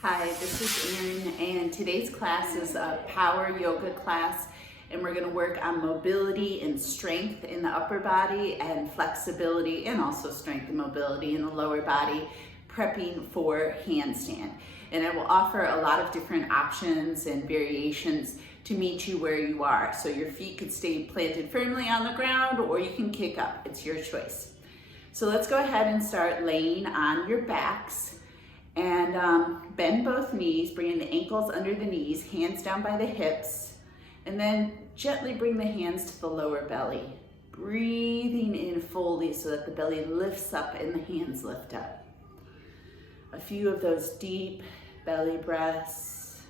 Hi, this is Erin, and today's class is a power yoga class, and we're going to work on mobility and strength in the upper body and flexibility and also strength and mobility in the lower body, prepping for handstand. And I will offer a lot of different options and variations to meet you where you are. So your feet could stay planted firmly on the ground or you can kick up. It's your choice. So let's go ahead and start laying on your backs. And bend both knees, bringing the ankles under the knees, hands down by the hips, and then gently bring the hands to the lower belly. Breathing in fully so that the belly lifts up and the hands lift up. A few of those deep belly breaths.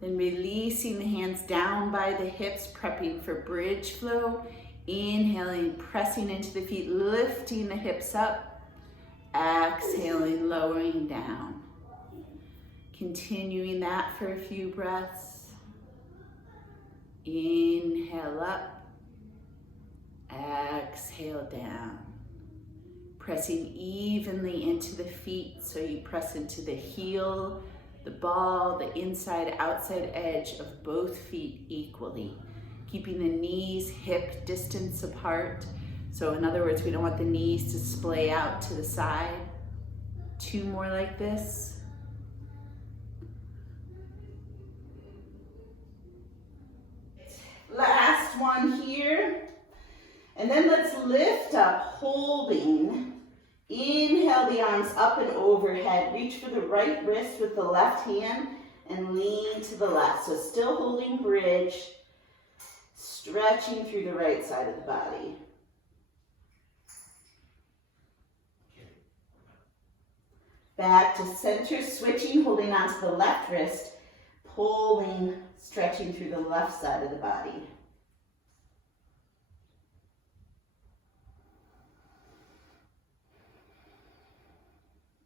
Then releasing the hands down by the hips, prepping for bridge flow. Inhaling, pressing into the feet, lifting the hips up. Exhaling, lowering down. Continuing that for a few breaths. Inhale up. Exhale down. Pressing evenly into the feet, so you press into the heel, the ball, the inside, outside edge of both feet equally. Keeping the knees hip distance apart. So in other words, we don't want the knees to splay out to the side. Two more like this. Last one here. And then let's lift up, holding. Inhale the arms up and overhead. Reach for the right wrist with the left hand and lean to the left. So still holding bridge. Stretching through the right side of the body. Back to center, switching, holding onto the left wrist, pulling, stretching through the left side of the body.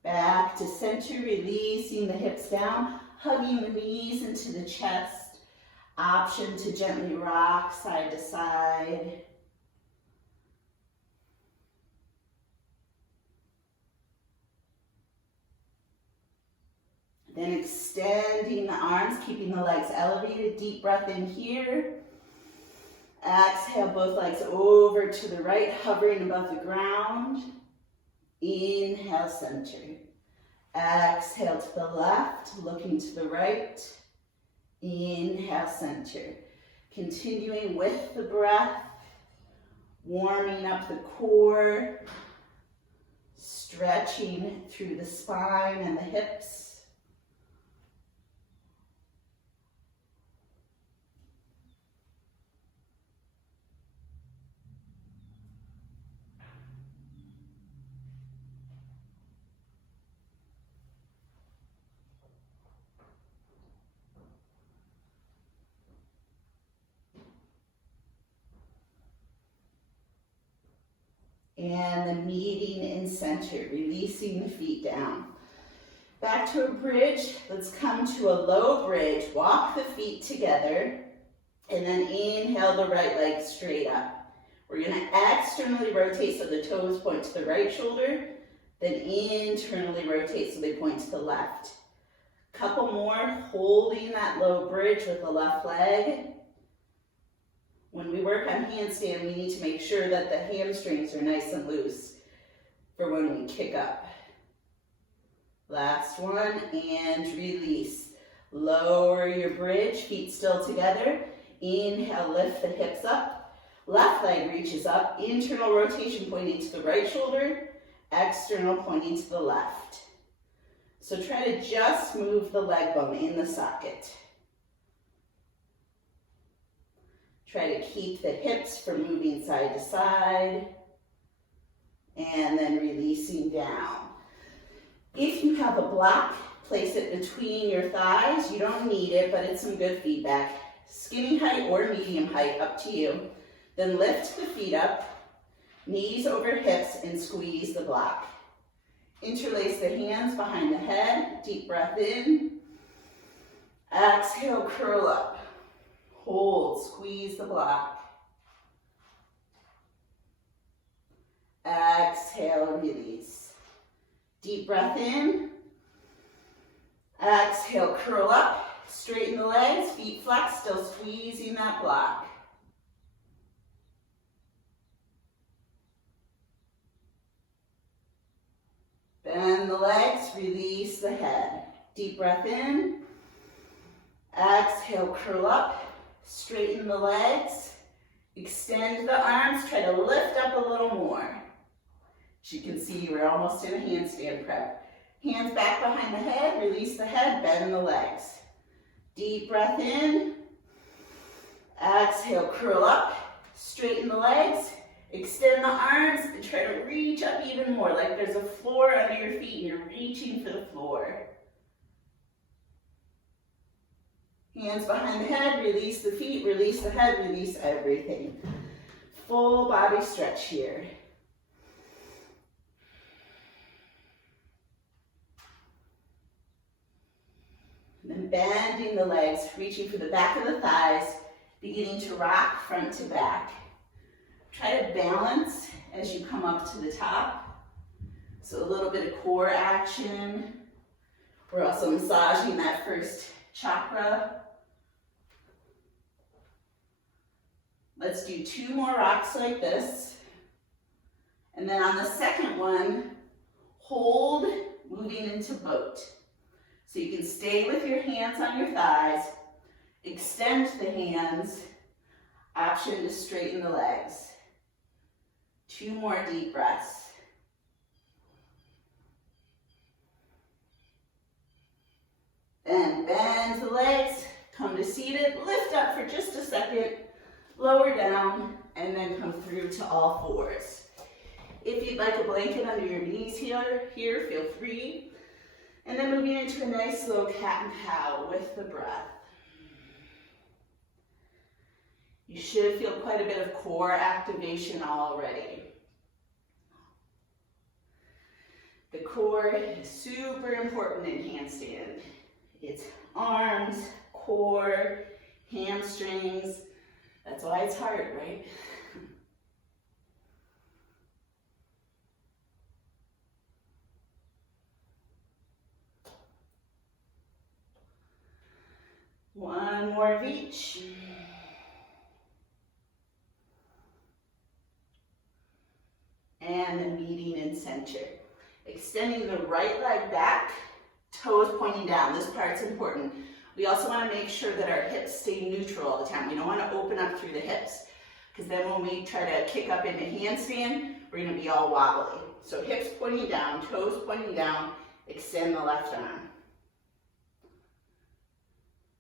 Back to center, releasing the hips down, hugging the knees into the chest. Option to gently rock side to side. Then extending the arms, keeping the legs elevated. Deep breath in here. Exhale, both legs over to the right, hovering above the ground. Inhale, center. Exhale to the left, looking to the right. Inhale, center. Continuing with the breath, warming up the core, stretching through the spine and the hips. And the meeting in center, releasing the feet down. Back to a bridge. Let's come to a low bridge. Walk the feet together. And then inhale the right leg straight up. We're going to externally rotate so the toes point to the right shoulder. Then internally rotate so they point to the left. Couple more, holding that low bridge with the left leg. When we work on handstand, we need to make sure that the hamstrings are nice and loose for when we kick up. Last one, and release. Lower your bridge, feet still together. Inhale, lift the hips up. Left leg reaches up, internal rotation pointing to the right shoulder, external pointing to the left. So try to just move the leg bone in the socket. Try to keep the hips from moving side to side. And then releasing down. If you have a block, place it between your thighs. You don't need it, but it's some good feedback. Skinny height or medium height, up to you. Then lift the feet up, knees over hips, and squeeze the block. Interlace the hands behind the head. Deep breath in. Exhale, curl up. Hold, squeeze the block. Exhale. exhale, release. Deep breath in. Exhale, curl up, straighten the legs, feet flex, still squeezing that block. Bend the legs, release the head. Deep breath in. Exhale, curl up, straighten the legs, extend the arms, try to lift up a little more. As you can see, we're almost in a handstand prep. Hands back behind the head, release the head, bend the legs. Deep breath in. Exhale, curl up, straighten the legs, extend the arms, and try to reach up even more, like there's a floor under your feet and you're reaching for the floor. Hands behind the head, release the feet, release the head, release everything. Full body stretch here. And then bending the legs, reaching for the back of the thighs, beginning to rock front to back. Try to balance as you come up to the top. So a little bit of core action. We're also massaging that first chakra. Let's do 2 more rocks like this. And then on the second one, hold, moving into boat. So you can stay with your hands on your thighs, extend the hands, option to straighten the legs. 2 more deep breaths. Then bend the legs, come to seated, lift up for just a second, lower down, and then come through to all fours. If you'd like a blanket under your knees here, feel free. And then moving into a nice slow cat and cow with the breath. You should feel quite a bit of core activation already. The core is super important in handstand. It's arms, core, hamstrings. That's why it's hard, right? One more of each. And then meeting in center. Extending the right leg back, toes pointing down. This part's important. We also want to make sure that our hips stay neutral all the time. We don't want to open up through the hips, because then when we try to kick up into handstand, we're going to be all wobbly. So hips pointing down, toes pointing down, extend the left arm.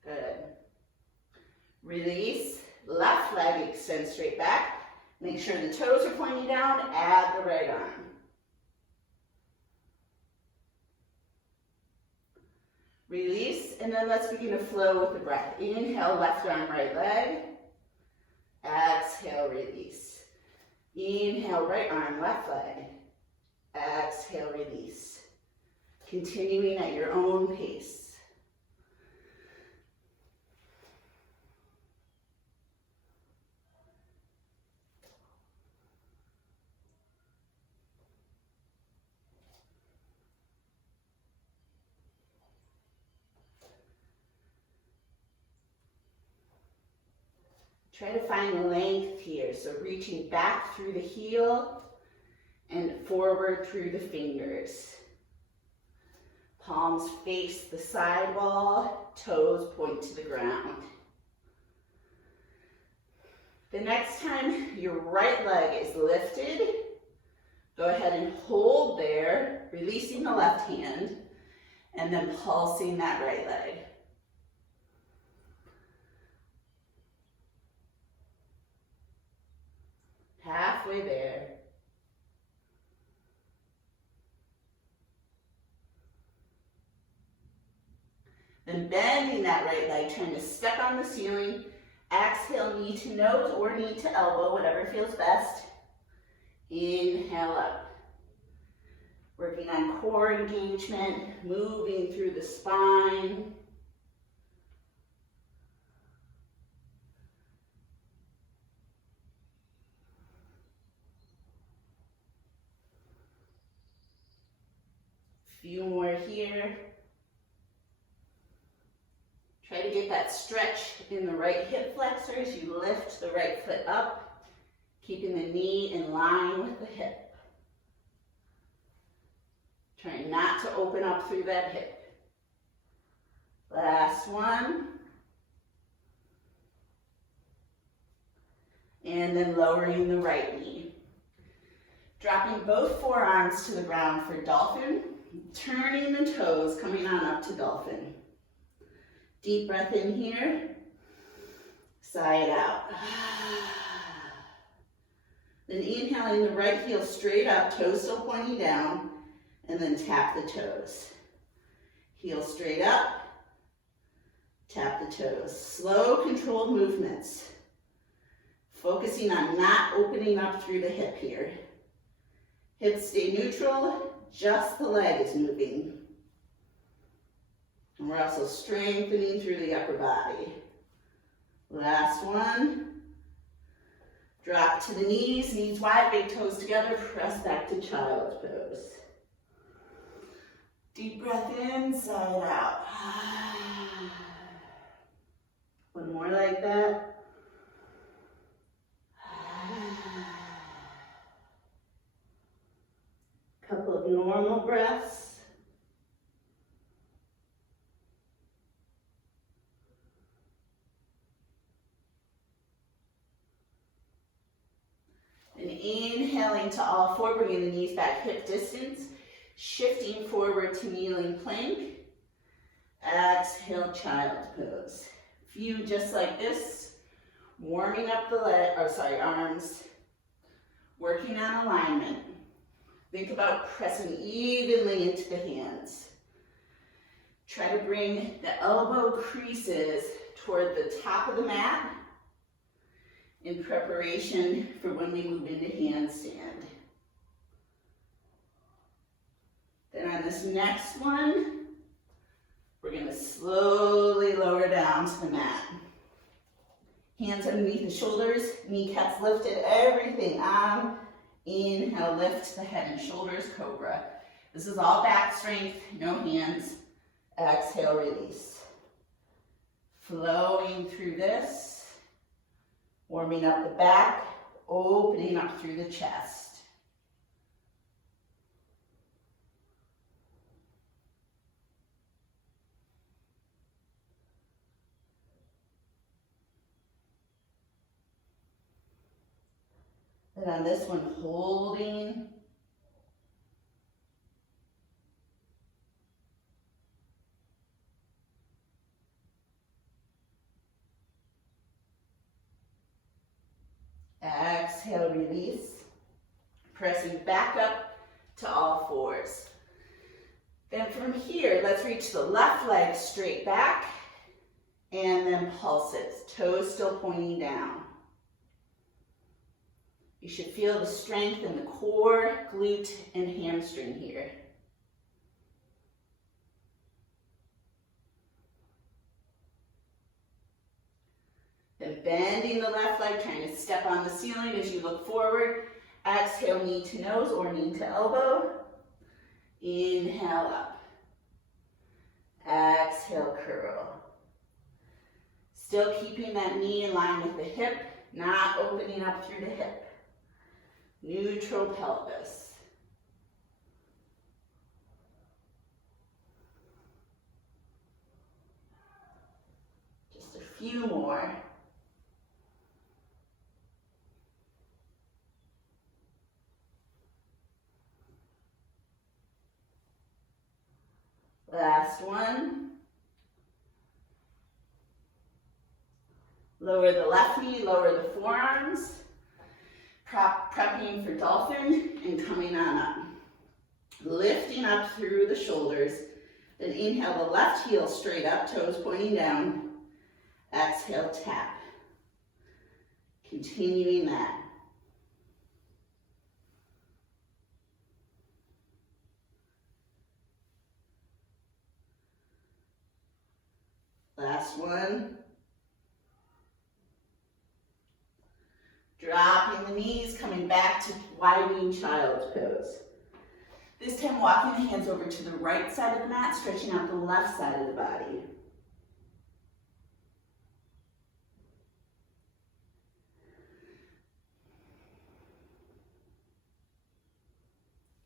Good. Release, left leg extend straight back. Make sure the toes are pointing down, add the right arm. Release, and then let's begin to flow with the breath. Inhale, left arm, right leg. Exhale, release. Inhale, right arm, left leg. Exhale, release. Continuing at your own pace. Try to find length here, so reaching back through the heel and forward through the fingers. Palms face the side wall, toes point to the ground. The next time your right leg is lifted, go ahead and hold there, releasing the left hand, and then pulsing that right leg. Halfway there. Then bending that right leg, trying to step on the ceiling. Exhale, knee to nose or knee to elbow, whatever feels best. Inhale up. Working on core engagement, moving through the spine. Few more here. Try to get that stretch in the right hip flexor as you lift the right foot up, keeping the knee in line with the hip. Trying not to open up through that hip. Last one. And then lowering the right knee. Dropping both forearms to the ground for dolphin. Turning the toes, coming on up to dolphin. Deep breath in here. Sigh it out. Then inhaling the right heel straight up, toes still pointing down, and then tap the toes. Heel straight up, tap the toes. Slow, controlled movements. Focusing on not opening up through the hip here. Hips stay neutral, just the leg is moving. And we're also strengthening through the upper body. Last one. Drop to the knees, knees wide, big toes together, press back to child's pose. Deep breath in, sigh it out. One more like that. Couple of normal breaths. And inhaling to all four, bringing the knees back hip distance, shifting forward to kneeling plank. Exhale, child's pose. Few just like this, warming up the arms, working on alignment. Think about pressing evenly into the hands. Try to bring the elbow creases toward the top of the mat in preparation for when we move into handstand. Then on this next one, we're going to slowly lower down to the mat. Hands underneath the shoulders, kneecaps lifted, everything on. Inhale, lift the head and shoulders, cobra. This is all back strength, no hands. Exhale, release. Flowing through this, warming up the back, opening up through the chest. And on this one, holding. Exhale, release. Pressing back up to all fours. Then from here, let's reach the left leg straight back and then pulses, toes still pointing down. You should feel the strength in the core, glute, and hamstring here. Then bending the left leg, trying to step on the ceiling as you look forward. Exhale, knee to nose or knee to elbow. Inhale up. Exhale, curl. Still keeping that knee in line with the hip, not opening up through the hip. Neutral pelvis. Just a few more. Last one. Lower the left knee, lower the forearms. Prepping for dolphin and coming on up. Lifting up through the shoulders. Then inhale the left heel straight up, toes pointing down. Exhale, tap. Continuing that. Last one. Dropping the knees, coming back to widening child's pose. This time walking the hands over to the right side of the mat, stretching out the left side of the body.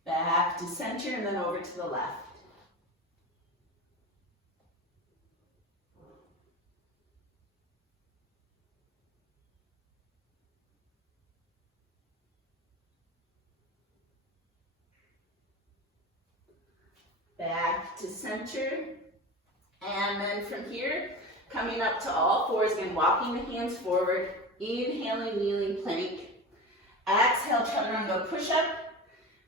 Back to center and then over to the left. Back to center. And then from here, coming up to all fours, again, walking the hands forward, inhaling, kneeling plank. Exhale, chaturanga push-up,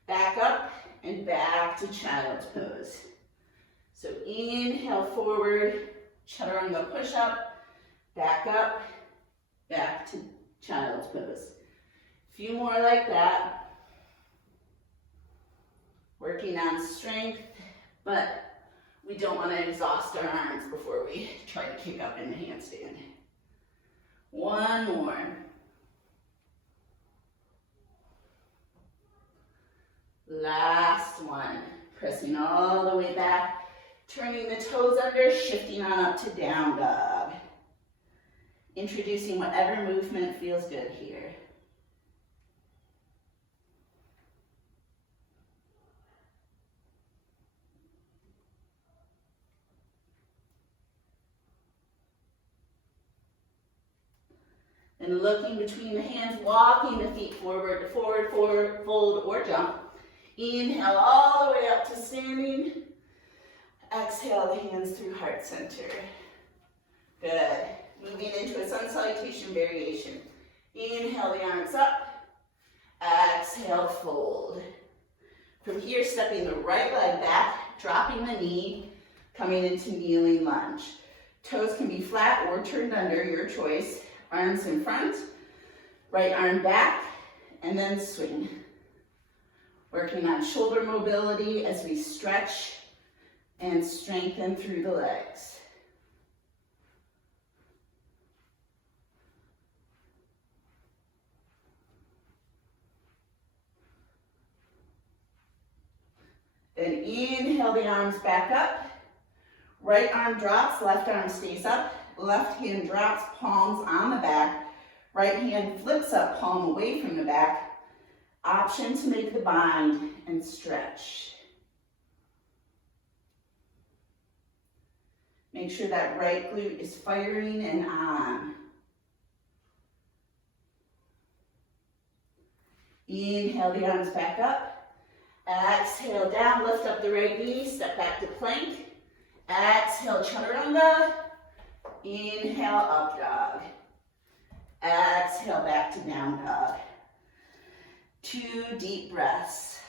back up, and back to child's pose. So inhale forward, chaturanga push-up, back up, back to child's pose. A few more like that. Working on strength, but we don't want to exhaust our arms before we try to kick up in the handstand. One more. Last one. Pressing all the way back, turning the toes under, shifting on up to down dog. Introducing whatever movement feels good here. And looking between the hands, walking the feet forward, forward, fold, or jump. Inhale all the way up to standing. Exhale the hands through heart center. Good. Moving into a sun salutation variation. Inhale the arms up. Exhale, fold. From here, stepping the right leg back, dropping the knee, coming into kneeling lunge. Toes can be flat or turned under, your choice. Arms in front, right arm back, and then swing. Working on shoulder mobility as we stretch and strengthen through the legs. Then inhale the arms back up. Right arm drops, left arm stays up. Left hand drops, palms on the back. Right hand flips up, palm away from the back. Option to make the bind and stretch. Make sure that right glute is firing and on. Inhale the arms back up. Exhale down, lift up the right knee, step back to plank. Exhale, chaturanga. Inhale, up dog. Exhale, back to down dog. 2 deep breaths.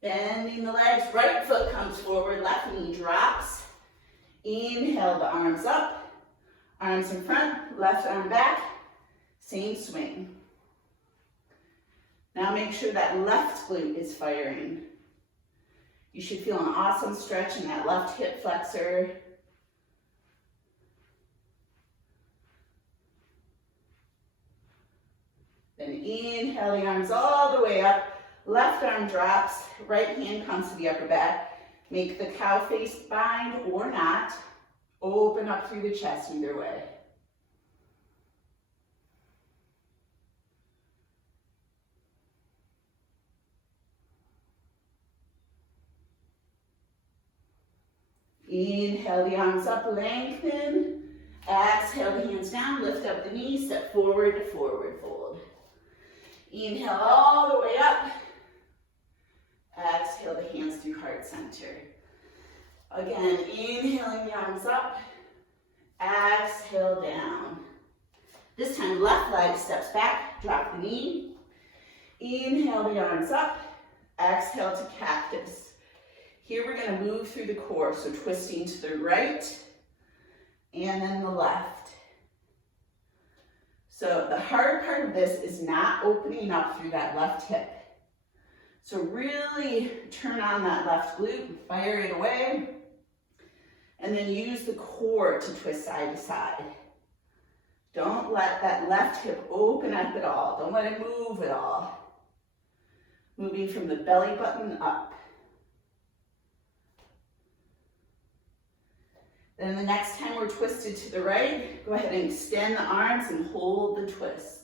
Bending the legs, right foot comes forward, left knee drops. Inhale the arms up, arms in front, left arm back, same swing. Now make sure that left glute is firing. You should feel an awesome stretch in that left hip flexor. Then inhale the arms all the way up. Left arm drops, right hand comes to the upper back. Make the cow face bind or not. Open up through the chest either way. Inhale the arms up, lengthen. Exhale the hands down, lift up the knees, step forward to forward fold. Inhale all the way up. Exhale the hands through heart center. Again, inhaling the arms up. Exhale down. This time left leg steps back, drop the knee. Inhale the arms up. Exhale to cactus. Here we're going to move through the core, so twisting to the right and then the left. So the hard part of this is not opening up through that left hip. So really turn on that left glute, fire it away, And then use the core to twist side to side. Don't let that left hip open up at all. Don't let it move at all. Moving from the belly button up. Then the next time we're twisted to the right, go ahead and extend the arms and hold the twist.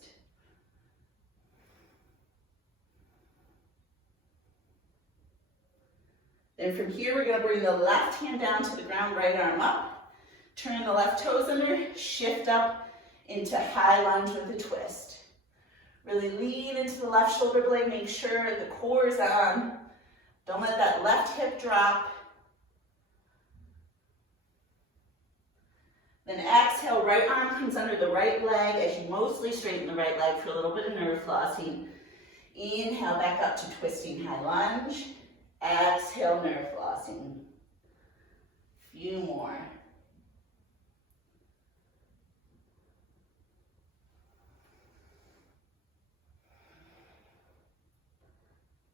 Then from here, we're going to bring the left hand down to the ground, right arm up. Turn the left toes under, shift up into high lunge with a twist. Really lean into the left shoulder blade, make sure the core is on. Don't let that left hip drop. Then exhale, right arm comes under the right leg as you mostly straighten the right leg for a little bit of nerve flossing. Inhale back up to twisting high lunge. Exhale, nerve flossing. Few more.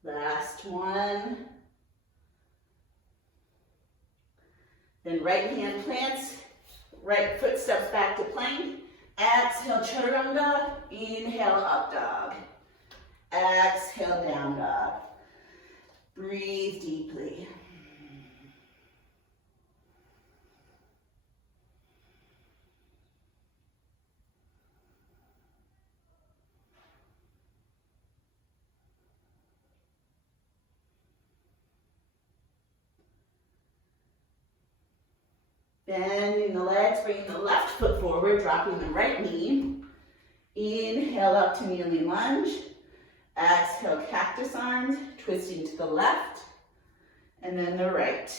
Last one. Then right hand plants, right foot steps back to plank. Exhale, chaturanga. Inhale, up dog. Exhale, down dog. Breathe deeply. Bending the legs, bringing the left foot forward, dropping the right knee. Inhale up to kneeling lunge. Exhale, cactus arms, twisting to the left, and then the right.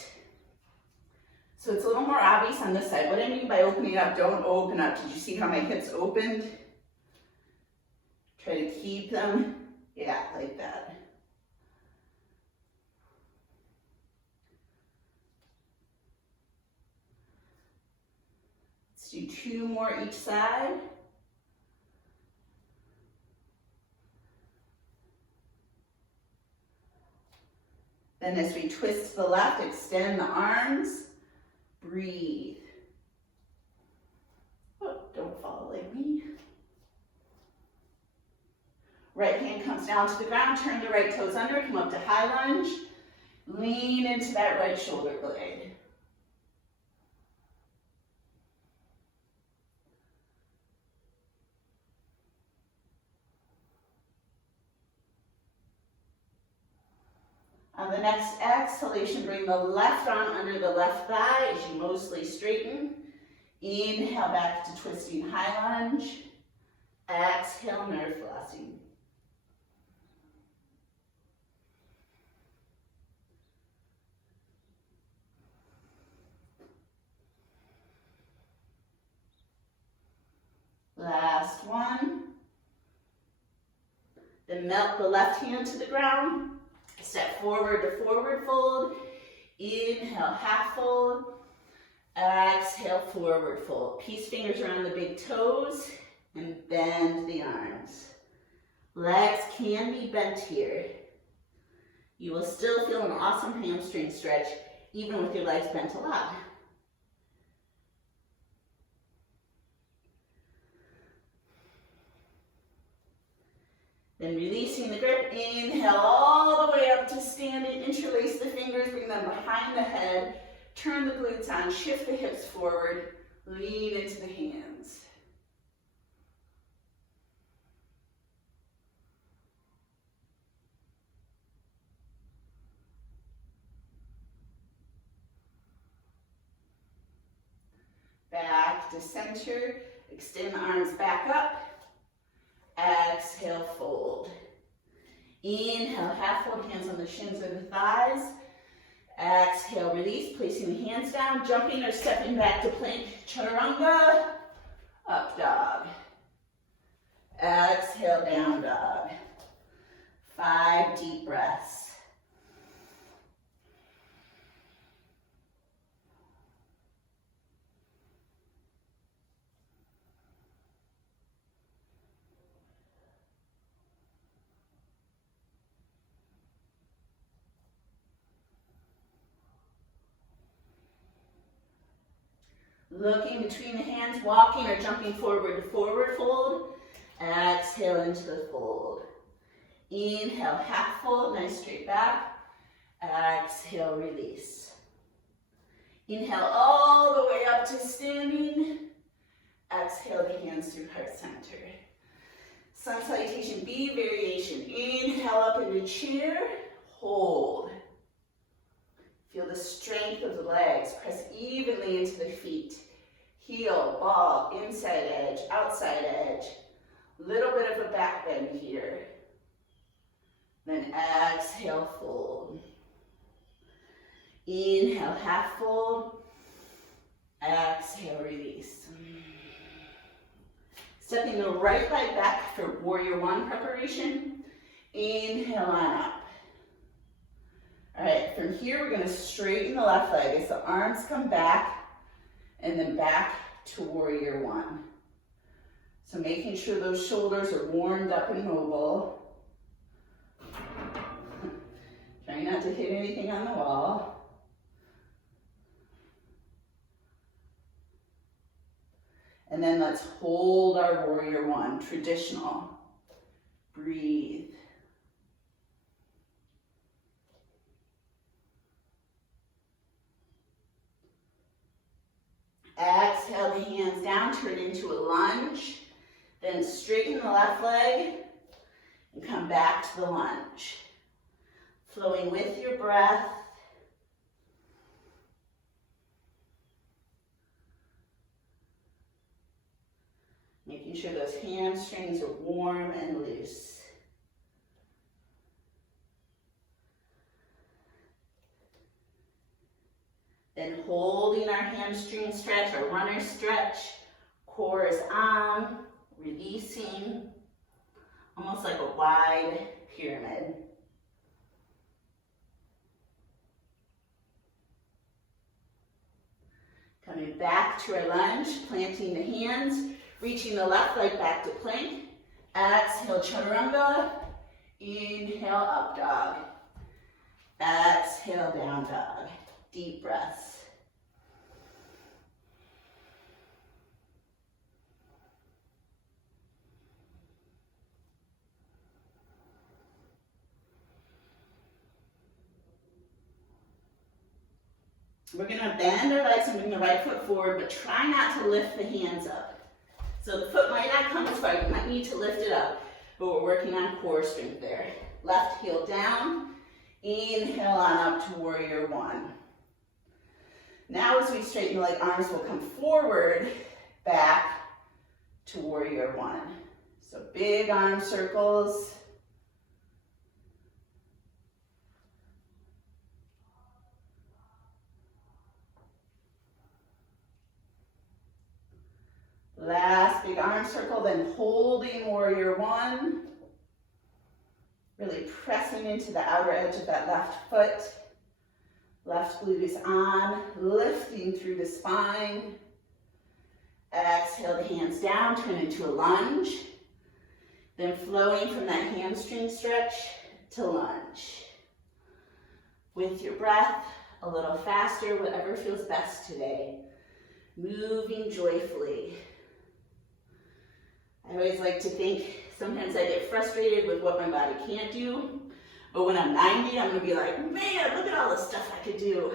So it's a little more obvious on this side. What I mean by opening up, don't open up. Did you see how my hips opened? Try to keep them, yeah, like that. Let's do 2 more each side. Then as we twist to the left, extend the arms, breathe. Oh, don't fall like me. Right hand comes down to the ground, turn the right toes under, come up to high lunge, lean into that right shoulder blade. On the next exhalation, bring the left arm under the left thigh as you mostly straighten. Inhale back to twisting high lunge. Exhale, nerve flossing. Last one. Then melt the left hand to the ground. Step forward to forward fold. Inhale, half fold. Exhale, forward fold. Peace fingers around the big toes and bend the arms. Legs can be bent here. You will still feel an awesome hamstring stretch even with your legs bent a lot. Then releasing the grip, inhale all the way up to standing, interlace the fingers, bring them behind the head, turn the glutes on, shift the hips forward, lean into the hands. Back to center, extend the arms back up. Exhale, fold. Inhale, half fold, hands on the shins or the thighs. Exhale, release, placing the hands down, jumping or stepping back to plank, chaturanga, up dog. Exhale, down dog. 5 deep breaths. Looking between the hands, walking or jumping forward to forward fold. Exhale into the fold. Inhale, half fold, nice straight back. Exhale, release. Inhale all the way up to standing. Exhale the hands through heart center. Sun salutation, B variation. Inhale up into chair, hold. Feel the strength of the legs. Press evenly into the feet. Heel, ball, inside edge, outside edge. Little bit of a back bend here. Then exhale, fold. Inhale, half fold. Exhale, release. Stepping the right leg back for warrior one preparation. Inhale on up. All right, from here we're gonna straighten the left leg as the arms come back and then back to warrior one. So making sure those shoulders are warmed up and mobile. Trying not to hit anything on the wall. And then let's hold our warrior one, traditional. Breathe. Exhale the hands down, turn into a lunge. Then straighten the left leg and come back to the lunge. Flowing with your breath. Making sure those hamstrings are warm and loose. Then holding our hamstring stretch, our runner stretch. Core is on, releasing, almost like a wide pyramid. Coming back to our lunge, planting the hands, reaching the left leg back to plank. Exhale, chaturanga. Inhale, up dog. Exhale, down dog. Deep breaths. We're gonna bend our legs and bring the right foot forward, but try not to lift the hands up. So the foot might not come as far, you might need to lift it up, but we're working on core strength there. Left heel down, inhale on up to warrior one. Now as we straighten the leg, arms will come forward, back to warrior one. So big arm circles. Last big arm circle, then holding warrior one. Really pressing into the outer edge of that left foot. Left glute is on, lifting through the spine. Exhale the hands down, turn into a lunge. Then flowing from that hamstring stretch to lunge. With your breath, a little faster, whatever feels best today. Moving joyfully. I always like to think, sometimes I get frustrated with what my body can't do, but when I'm 90, I'm gonna be like, man, look at all the stuff I could do.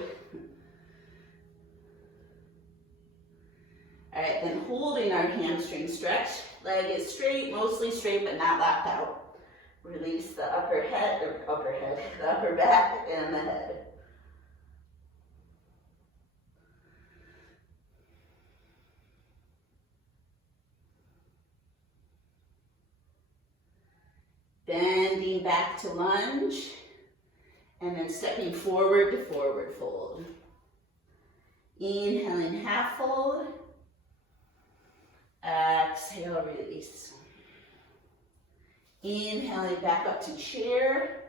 All right, then holding our hamstring stretch, leg is straight, mostly straight, but not locked out. Release the the upper back and the head. Bending back to lunge, and then stepping forward to forward fold. Inhaling half fold. Exhale, release. Inhaling back up to chair.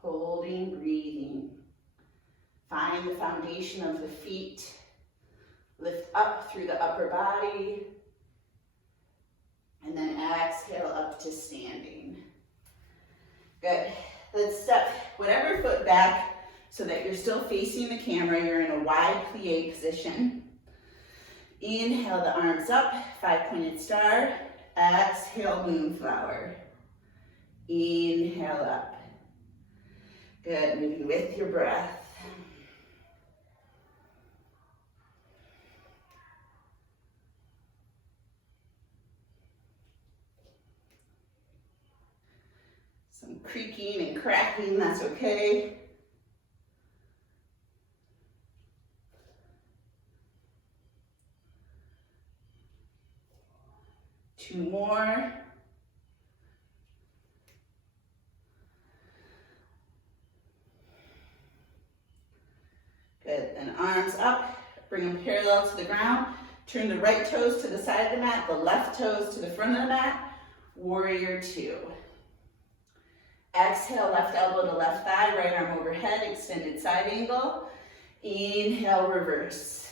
Holding, breathing. Find the foundation of the feet. Lift up through the upper body. And then exhale up to standing. Good. Let's step whatever foot back so that you're still facing the camera. You're in a wide plie position. Inhale the arms up, 5-pointed star. Exhale, moonflower. Inhale up. Good, moving with your breath. Some creaking and cracking, that's okay. Two more. Good, then arms up, bring them parallel to the ground. Turn the right toes to the side of the mat, the left toes to the front of the mat. Warrior two. Exhale, left elbow to left thigh, right arm overhead, extended side angle. Inhale, reverse.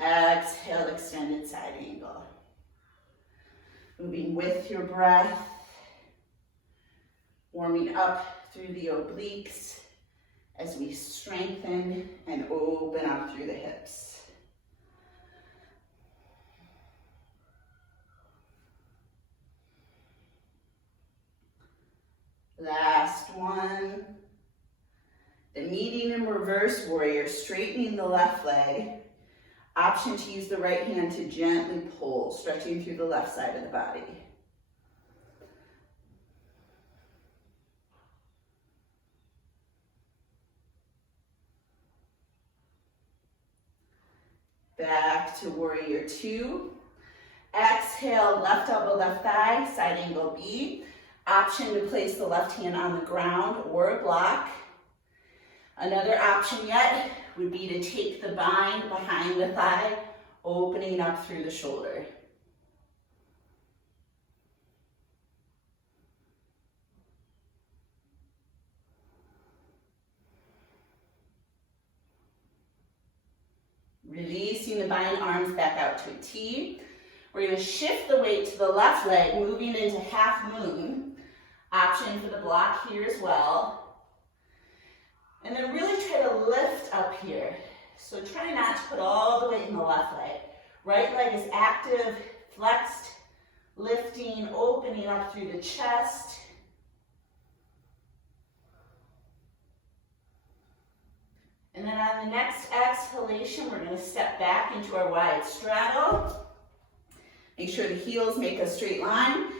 Exhale, extended side angle. Moving with your breath. Warming up through the obliques as we strengthen and open up through the hips. Last one. The meeting in reverse warrior, straightening the left leg. Option to use the right hand to gently pull, stretching through the left side of the body. Back to warrior two. Exhale, left elbow, left thigh, side angle B. Option to place the left hand on the ground or a block. Another option yet would be to take the bind behind the thigh, opening up through the shoulder. Releasing the bind, arms back out to a T. We're going to shift the weight to the left leg, moving into half moon. Option for the block here as well. And then really try to lift up here. So try not to put all the weight in the left leg. Right leg is active, flexed, lifting, opening up through the chest. And then on the next exhalation, we're going to step back into our wide straddle. Make sure the heels make a straight line.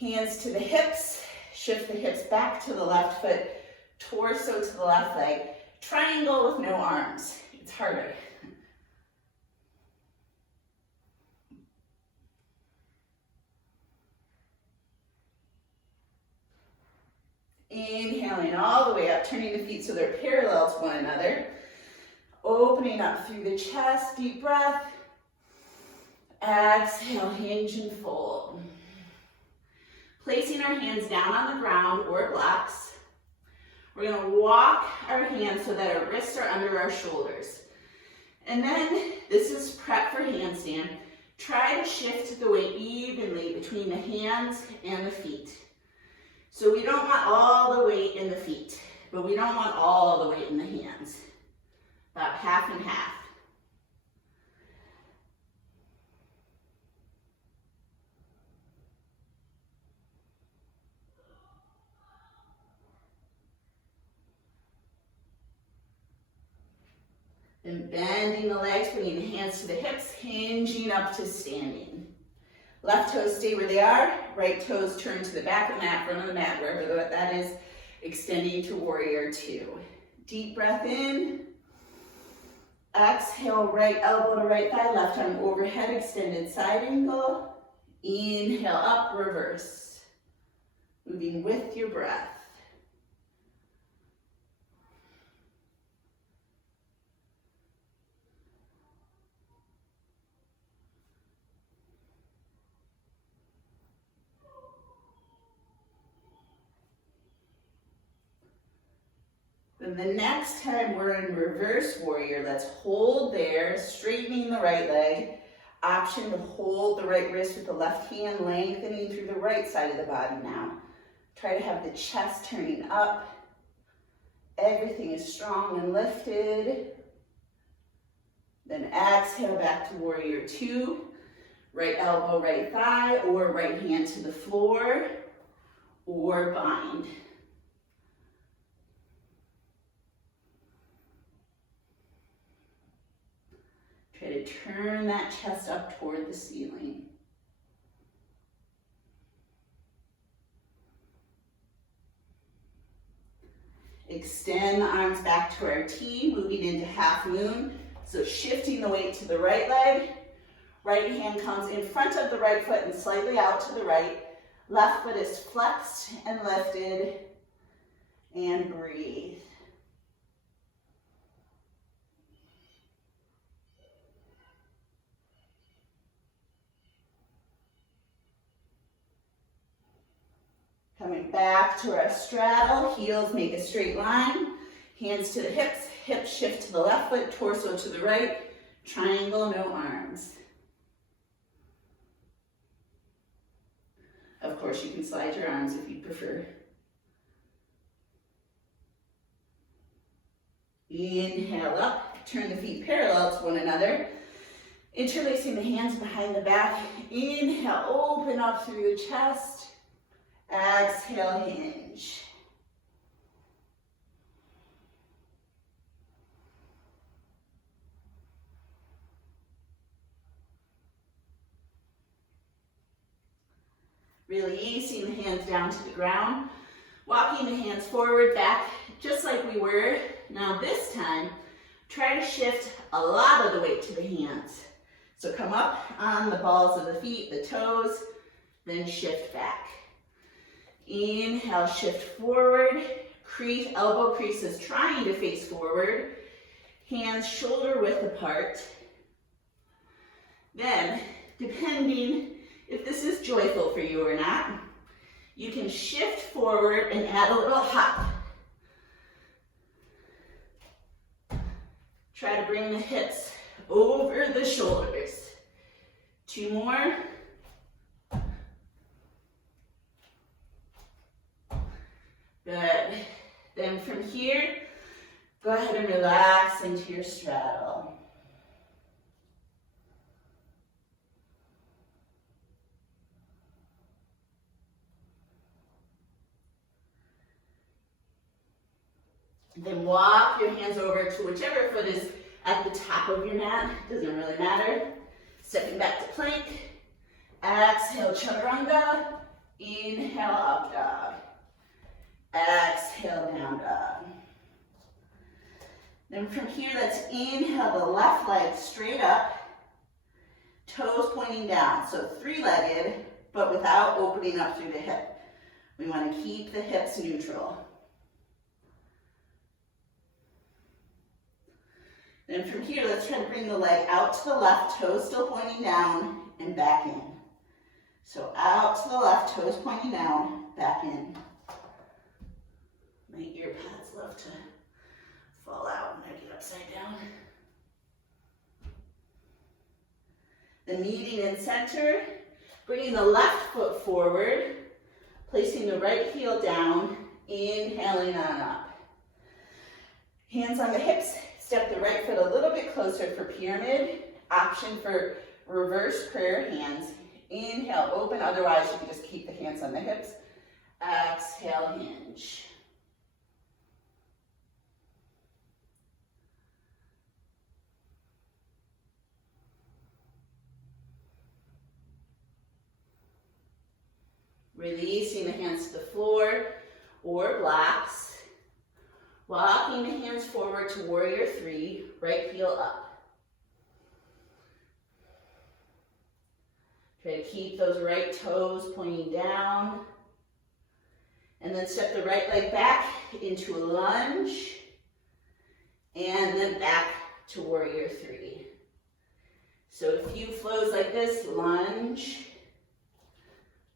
Hands to the hips. Shift the hips back to the left foot. Torso to the left leg. Triangle with no arms. It's harder. Inhaling all the way up, turning the feet so they're parallel to one another. Opening up through the chest, deep breath. Exhale, hinge and fold. Placing our hands down on the ground or blocks. We're going to walk our hands so that our wrists are under our shoulders. And then, this is prep for handstand. Try to shift the weight evenly between the hands and the feet. So we don't want all the weight in the feet, but we don't want all the weight in the hands. About half and half. And bending the legs, bringing the hands to the hips, hinging up to standing. Left toes stay where they are, right toes turn to the back of the mat, front of the mat, wherever that is, extending to warrior two. Deep breath in. Exhale, right elbow to right thigh, left arm overhead, extended side angle. Inhale up, reverse. Moving with your breath. Then the next time we're in reverse warrior, let's hold there, straightening the right leg. Option to hold the right wrist with the left hand, lengthening through the right side of the body now. Try to have the chest turning up, Everything is strong and lifted. Then exhale back to warrior two. Right elbow, right thigh, or right hand to the floor, or bind. Try to turn that chest up toward the ceiling. Extend the arms back to our T, moving into half moon. So shifting the weight to the right leg. Right hand comes in front of the right foot and slightly out to the right. Left foot is flexed and lifted. And breathe. Coming back to our straddle, heels make a straight line, hands to the hips, hips shift to the left foot, torso to the right, triangle, no arms. Of course, you can slide your arms if you prefer. Inhale up, turn the feet parallel to one another, interlacing the hands behind the back. Inhale, open up through the chest. Exhale, hinge. Releasing the hands down to the ground. Walking the hands forward, back, just like we were. Now this time, try to shift a lot of the weight to the hands. So come up on the balls of the feet, the toes, then shift back. Inhale, shift forward, crease, elbow creases trying to face forward, hands shoulder width apart. Then, depending if this is joyful for you or not, you can shift forward and add a little hop. Try to bring the hips over the shoulders. Two more. Good. Then from here, go ahead and relax into your straddle. Then walk your hands over to whichever foot is at the top of your mat. Doesn't really matter. Stepping back to plank. Exhale, chaturanga. Inhale, up dog. Exhale, down dog. Then from here, let's inhale the left leg straight up, toes pointing down. So three-legged, but without opening up through the hip. We want to keep the hips neutral. Then from here, let's try to bring the leg out to the left, toes still pointing down, and back in. So out to the left, toes pointing down, back in. My ear pads love to fall out when I get upside down. Then meeting in center, bringing the left foot forward, placing the right heel down, inhaling on up. Hands on the hips, step the right foot a little bit closer for pyramid. Option for reverse prayer hands. Inhale, open, otherwise you can just keep the hands on the hips. Exhale, hinge. Releasing the hands to the floor or blocks. Walking the hands forward to warrior three, right heel up. Try to keep those right toes pointing down. And then step the right leg back into a lunge. And then back to warrior three. So a few flows like this, lunge,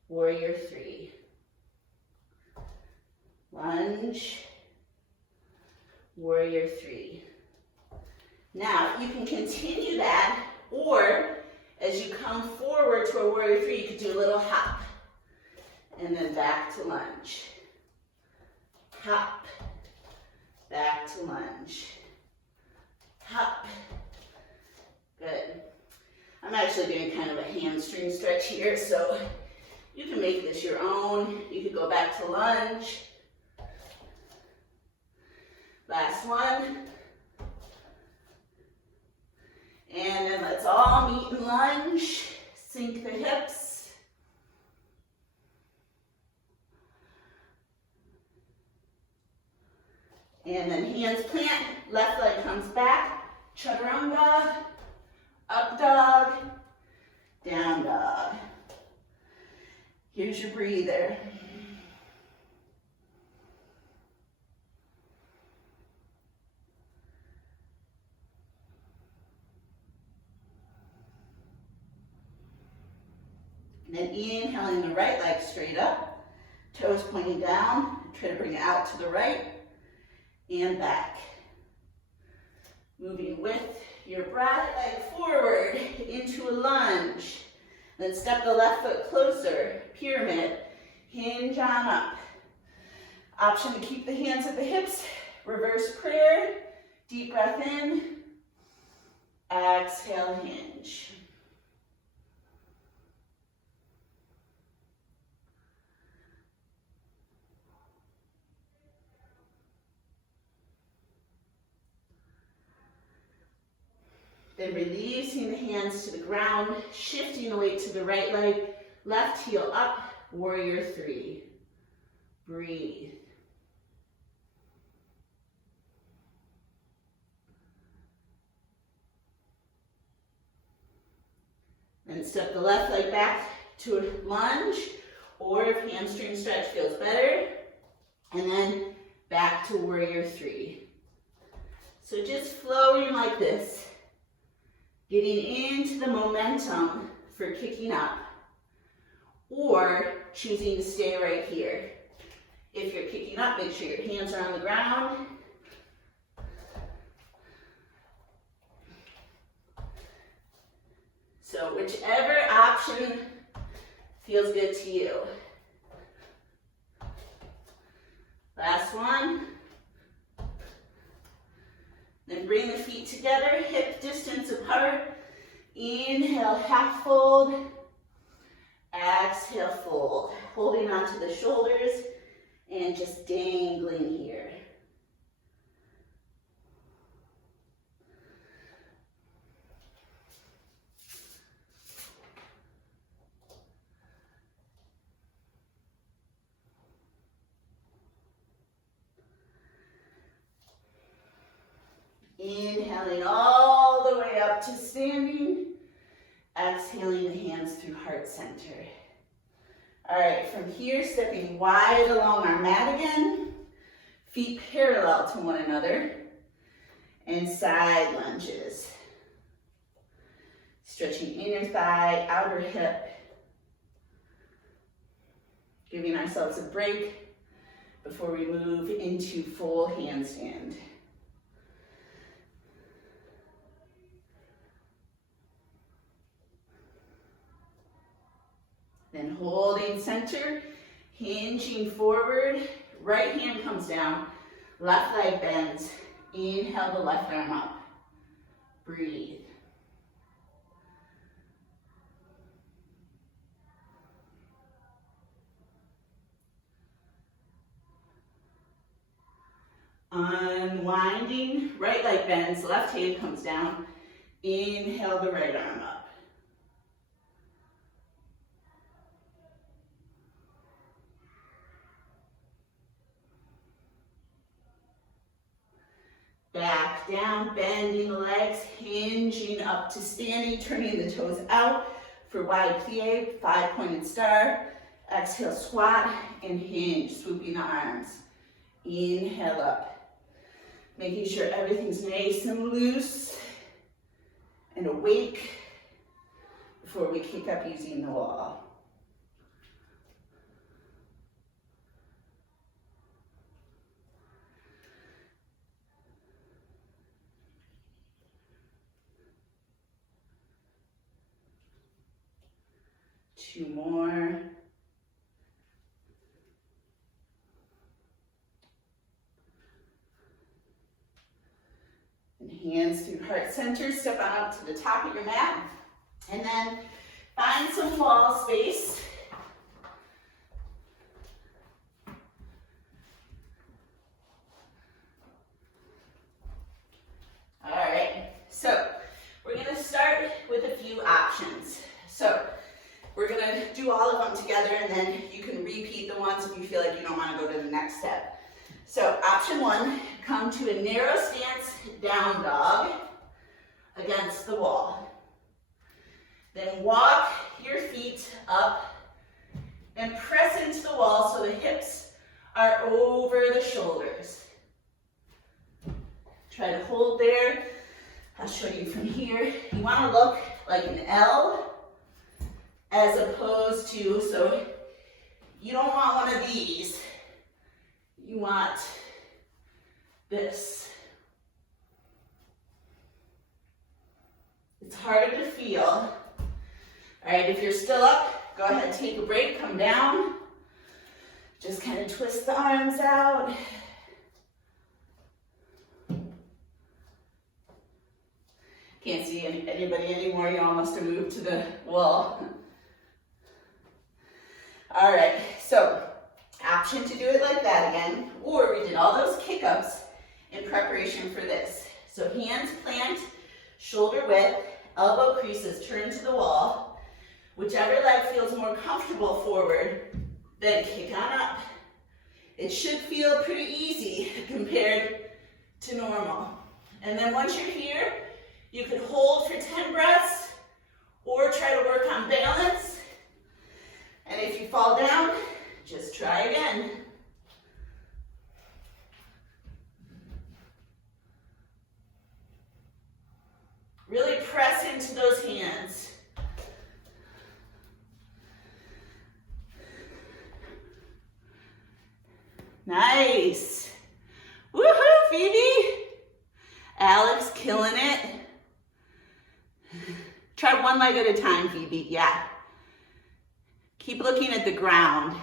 warrior three. Lunge, warrior three. Now, you can continue that, or as you come forward to a warrior three, you could do a little hop. And then back to lunge. Hop, back to lunge. Hop. Good. I'm actually doing kind of a hamstring stretch here, so you can make this your own. You could go back to lunge. Last one. And then let's all meet in lunge. Sink the hips. And then hands plant, left leg comes back, chaturanga, up dog, down dog. Here's your breather. And then inhaling the right leg straight up, toes pointing down, try to bring it out to the right and back. Moving with your right leg forward into a lunge. Then step the left foot closer, pyramid, hinge on up. Option to keep the hands at the hips, reverse prayer, deep breath in, exhale, hinge. Then releasing the hands to the ground, shifting the weight to the right leg, left heel up, warrior three. Breathe. Then step the left leg back to a lunge, or if hamstring stretch feels better, and then back to warrior three. So just flowing like this. Getting into the momentum for kicking up, or choosing to stay right here. If you're kicking up, make sure your hands are on the ground. So whichever option feels good to you. Last one. Then bring the feet together, hip distance apart. Inhale, half fold. Exhale, fold. Holding onto the shoulders and just dangling here. Inhaling all the way up to standing. Exhaling the hands through heart center. All right, from here, stepping wide along our mat again. Feet parallel to one another. And side lunges. Stretching inner thigh, outer hip. Giving ourselves a break before we move into full handstand. Then holding center, hinging forward, right hand comes down, left leg bends, inhale the left arm up, breathe. Unwinding, right leg bends, left hand comes down, inhale the right arm up. Back down, bending the legs, hinging up to standing, turning the toes out for wide plie, 5-pointed star. Exhale, squat and hinge, swooping the arms. Inhale up. Making sure everything's nice and loose and awake before we kick up using the wall. Two more. in heart center. Step on up to the top of your mat. And then find some wall space. All right, so we're gonna start with a few options. So we're gonna do all of them together, and then you can repeat the ones if you feel like you don't wanna go to the next step. So option one, come to a narrow stance, down dog against the wall. Then walk your feet up and press into the wall so the hips are over the shoulders. Try to hold there. I'll show you from here. You want to look like an L as opposed to, so you don't want one of these. You want this. It's harder to feel. All right, if you're still up, go ahead and take a break, come down. Just kind of twist the arms out. Can't see anybody anymore, you almost have moved to the wall. All right, so option to do it like that again, or we did all those kick-ups in preparation for this. So hands plant, shoulder width, elbow creases, turn to the wall. Whichever leg feels more comfortable forward, then kick on up. It should feel pretty easy compared to normal. And then once you're here, you could hold for 10 breaths or try to work on balance. And if you fall down, just try again. Really press into those hands. Nice. Woohoo, Phoebe. Alex, killing it. Try one leg at a time, Phoebe. Yeah. Keep looking at the ground.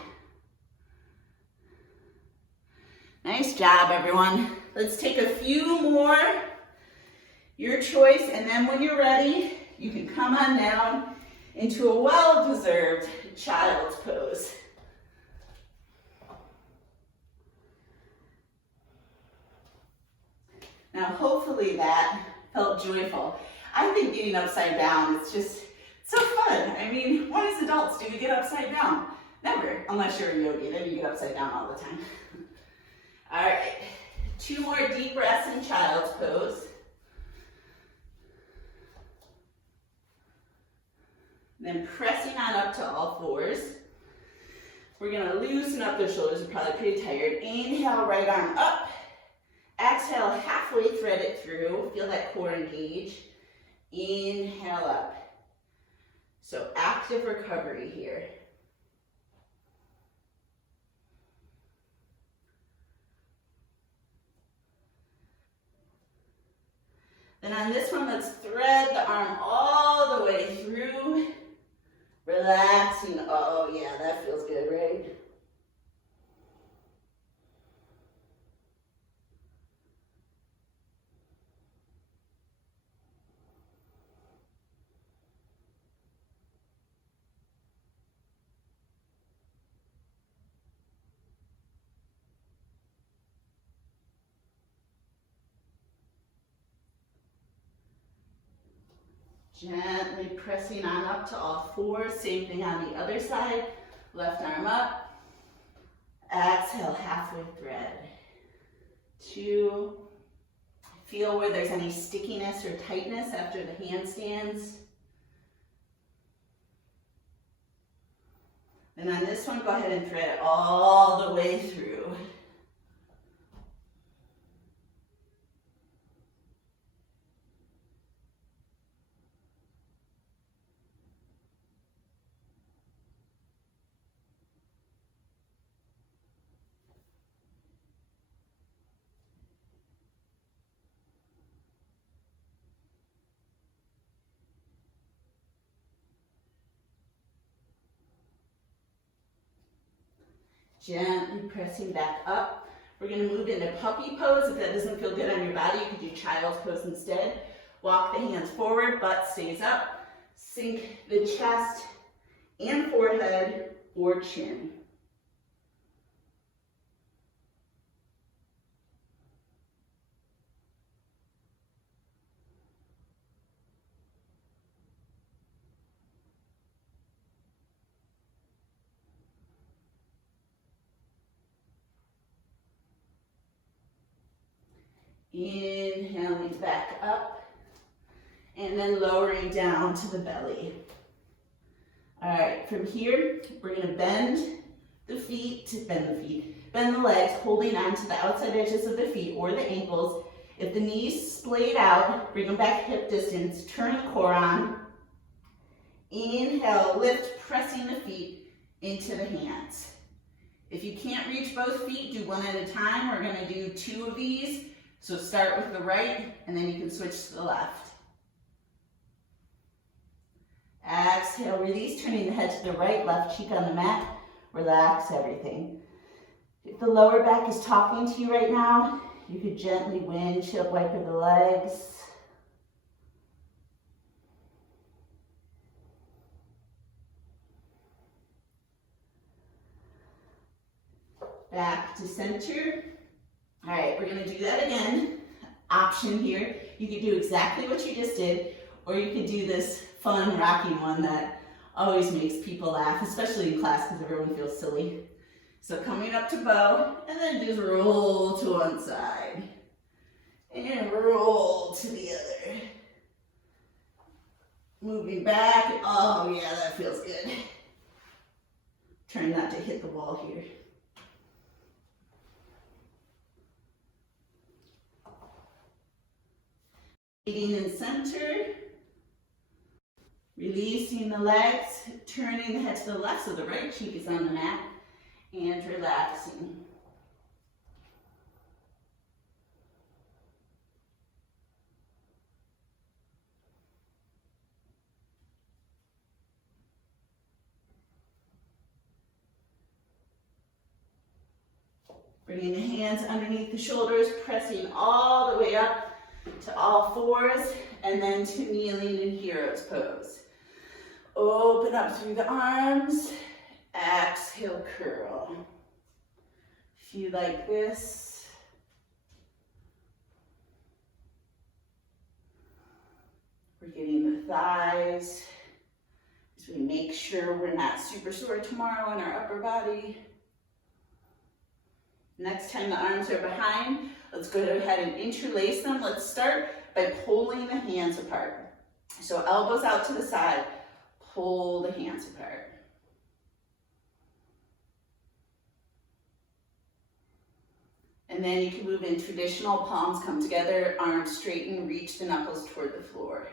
Nice job, everyone. Let's take a few more. Your choice, and then when you're ready, you can come on down into a well-deserved child's pose. Now, hopefully that felt joyful. I think getting upside down is just so fun. I mean, what as adults do we get upside down? Never, unless you're a yogi, then you get upside down all the time. All right, 2 more deep breaths in child's pose. Then pressing on up to all fours. We're gonna loosen up those shoulders, you're probably pretty tired. Inhale, right arm up. Exhale, halfway thread it through. Feel that core engage. Inhale up. So active recovery here. Then on this one, let's thread the arm all the way through. Relaxing. Oh yeah, that feels good, right? Gently pressing on up to all fours. Same thing on the other side. Left arm up. Exhale, halfway thread. 2. Feel where there's any stickiness or tightness after the handstands. And on this one, go ahead and thread it all the way through. Gently pressing back up. We're going to move into puppy pose. If that doesn't feel good on your body, you can do child's pose instead. Walk the hands forward, butt stays up. Sink the chest and forehead or chin. Inhaling back up, and then lowering down to the belly. All right, from here, we're gonna bend the legs, holding on to the outside edges of the feet or the ankles. If the knees splayed out, bring them back hip distance, turn the core on. Inhale, lift, pressing the feet into the hands. If you can't reach both feet, do one at a time. We're gonna do 2 of these. So start with the right, and then you can switch to the left. Exhale, release, turning the head to the right, left cheek on the mat. Relax everything. If the lower back is talking to you right now, you could gently windshield wiper the legs. Back to center. All right, we're gonna do that again. Option here, you could do exactly what you just did, or you could do this fun rocking one that always makes people laugh, especially in class because everyone feels silly. So coming up to bow, and then just roll to one side, and roll to the other. Moving back, oh yeah, that feels good. Try not to hit the wall here. Meeting in center, releasing the legs, turning the head to the left so the right cheek is on the mat, and relaxing. Bringing the hands underneath the shoulders, pressing all the way up to all fours, and then to kneeling in hero's pose. Open up through the arms, exhale, curl. If you like this. We're getting the thighs as we make sure we're not super sore tomorrow in our upper body. Next time the arms are behind, let's go ahead and interlace them. Let's start by pulling the hands apart. So elbows out to the side, pull the hands apart. And then you can move in traditional, palms come together, arms straighten, reach the knuckles toward the floor.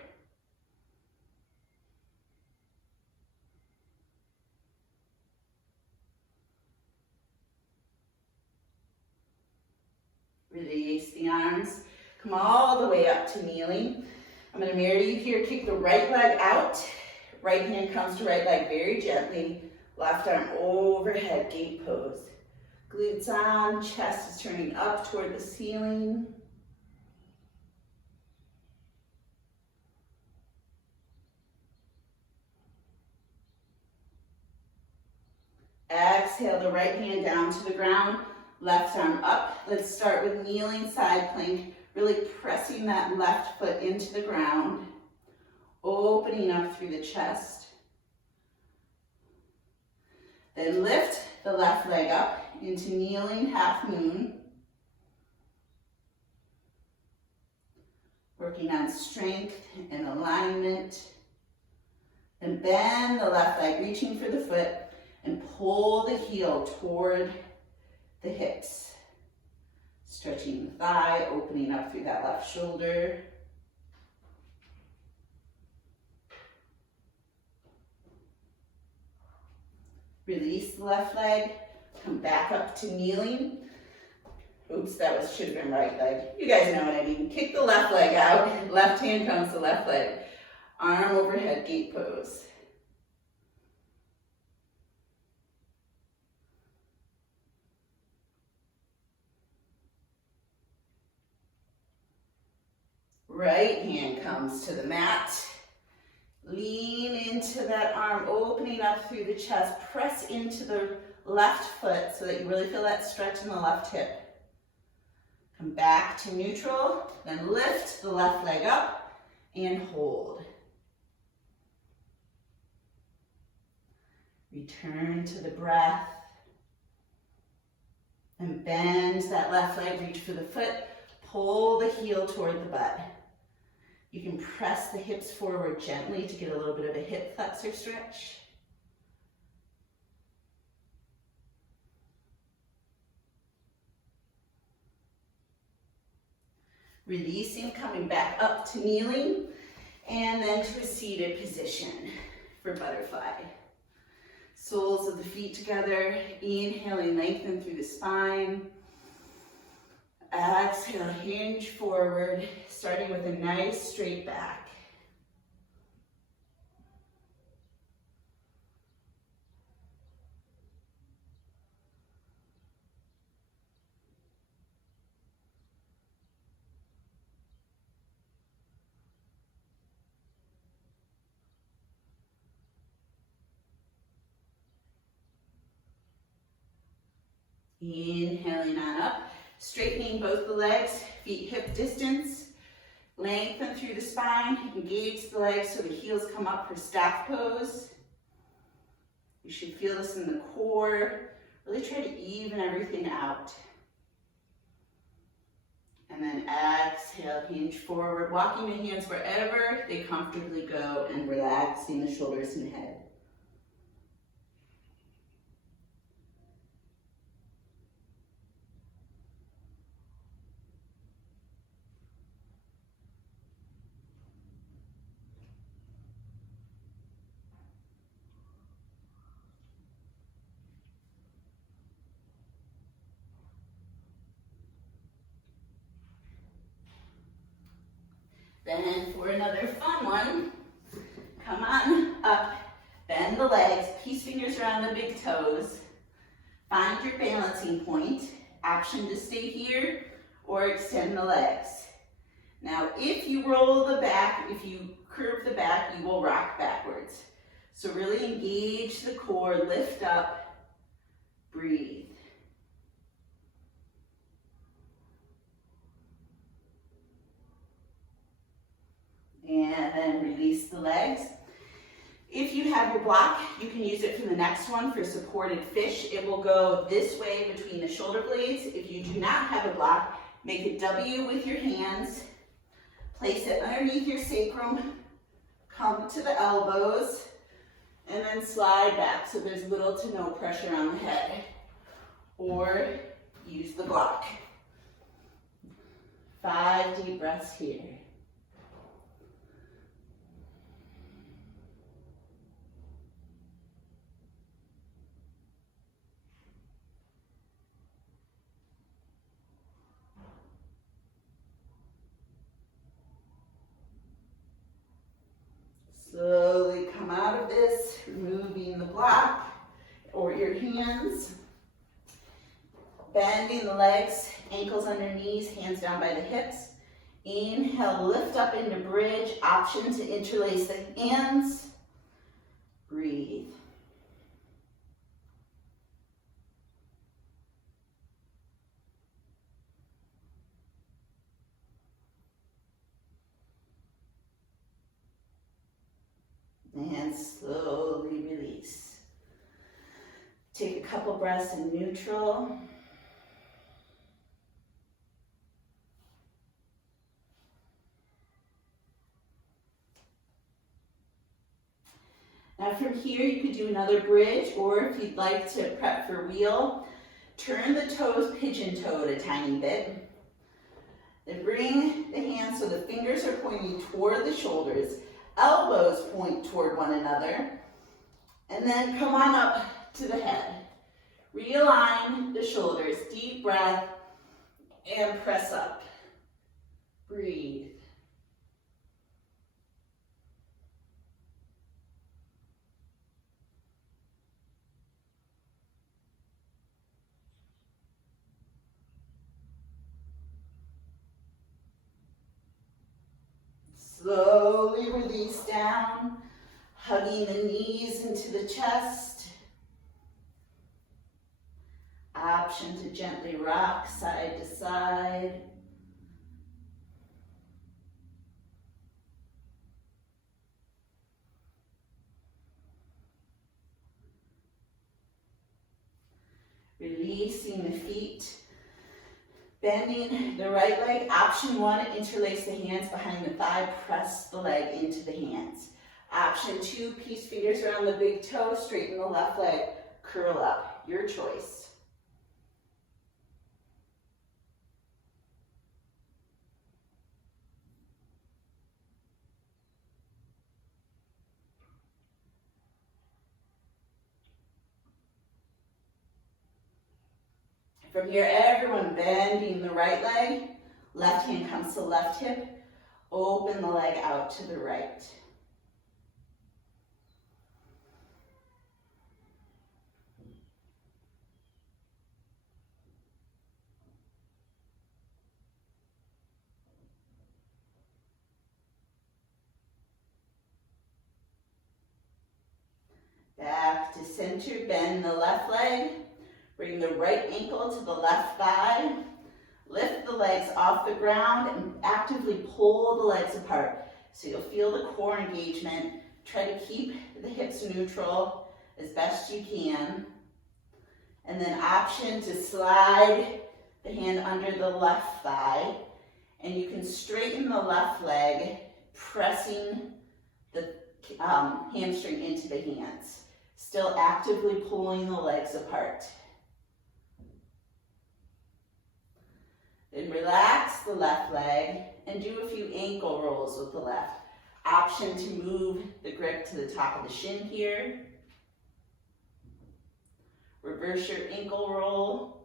Release the arms, come all the way up to kneeling. I'm going to mirror you here, kick the right leg out, right hand comes to right leg very gently, left arm overhead, gate pose. Glutes on, chest is turning up toward the ceiling. Exhale the right hand down to the ground, left arm up. Let's start with kneeling side plank, really pressing that left foot into the ground, opening up through the chest. Then lift the left leg up into kneeling half moon. Working on strength and alignment. Then bend the left leg, reaching for the foot, and pull the heel toward the hips. Stretching the thigh, opening up through that left shoulder. Release the left leg, come back up to kneeling. Oops, that should have been right leg. You guys know what I mean. Kick the left leg out, left hand comes to left leg. Arm overhead, gate pose. Right hand comes to the mat. Lean into that arm, opening up through the chest. Press into the left foot so that you really feel that stretch in the left hip. Come back to neutral, then lift the left leg up and hold. Return to the breath. And bend that left leg, reach for the foot. Pull the heel toward the butt. You can press the hips forward gently to get a little bit of a hip flexor stretch. Releasing, coming back up to kneeling, and then to a seated position for butterfly. Soles of the feet together, inhaling, lengthen through the spine. Exhale, hinge forward, starting with a nice straight back. Inhaling on up, straightening both the legs, feet hip distance. Lengthen through the spine, engage the legs so the heels come up for staff pose. You should feel this in the core. Really try to even everything out. And then exhale, hinge forward, walking the hands wherever they comfortably go and relaxing the shoulders and head. Then for another fun one, come on up, bend the legs, peace fingers around the big toes. Find your balancing point. Option to stay here or extend the legs. Now, if you roll the back, if you curve the back, you will rock backwards. So really engage the core, lift up, breathe. And then release the legs. If you have your block, you can use it for the next one for supported fish. It will go this way between the shoulder blades. If you do not have a block, make a W with your hands. Place it underneath your sacrum. Come to the elbows. And then slide back so there's little to no pressure on the head. Or use the block. 5 deep breaths here. Slowly come out of this, removing the block or your hands. Bending the legs, ankles under knees, hands down by the hips. Inhale, lift up into bridge. Option to interlace the hands. Breathe. And slowly release. Take a couple breaths in neutral. Now from here you could do another bridge, or if you'd like to prep for wheel, turn the toes pigeon-toed a tiny bit. Then bring the hands so the fingers are pointing toward the shoulders. Elbows point toward one another, and then come on up to the head. Realign the shoulders, deep breath, and press up. Breathe. Slowly release down, hugging the knees into the chest. Option to gently rock side to side. Releasing the feet. Bending the right leg. Option 1, interlace the hands behind the thigh. Press the leg into the hands. Option 2, peace fingers around the big toe. Straighten the left leg. Curl up. Your choice. From here, everyone bending the right leg. Left hand comes to left hip. Open the leg out to the right. Back to center, bend the left leg. Bring the right ankle to the left thigh. Lift the legs off the ground and actively pull the legs apart. So you'll feel the core engagement. Try to keep the hips neutral as best you can. And then option to slide the hand under the left thigh. And you can straighten the left leg, pressing the hamstring into the hands. Still actively pulling the legs apart. Then relax the left leg and do a few ankle rolls with the left. Option to move the grip to the top of the shin here. Reverse your ankle roll.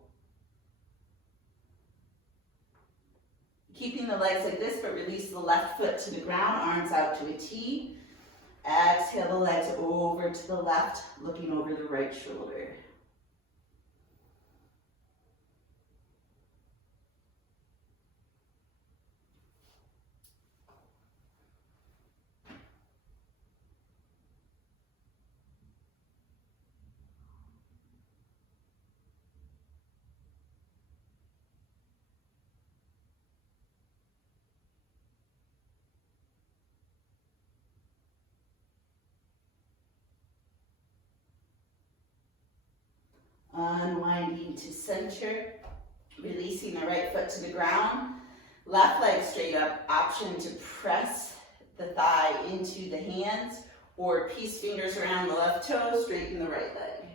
Keeping the legs like this, but release the left foot to the ground, arms out to a T. Exhale the legs over to the left, looking over the right shoulder. Unwinding to center, releasing the right foot to the ground. Left leg straight up, option to press the thigh into the hands or peace fingers around the left toe, straighten the right leg.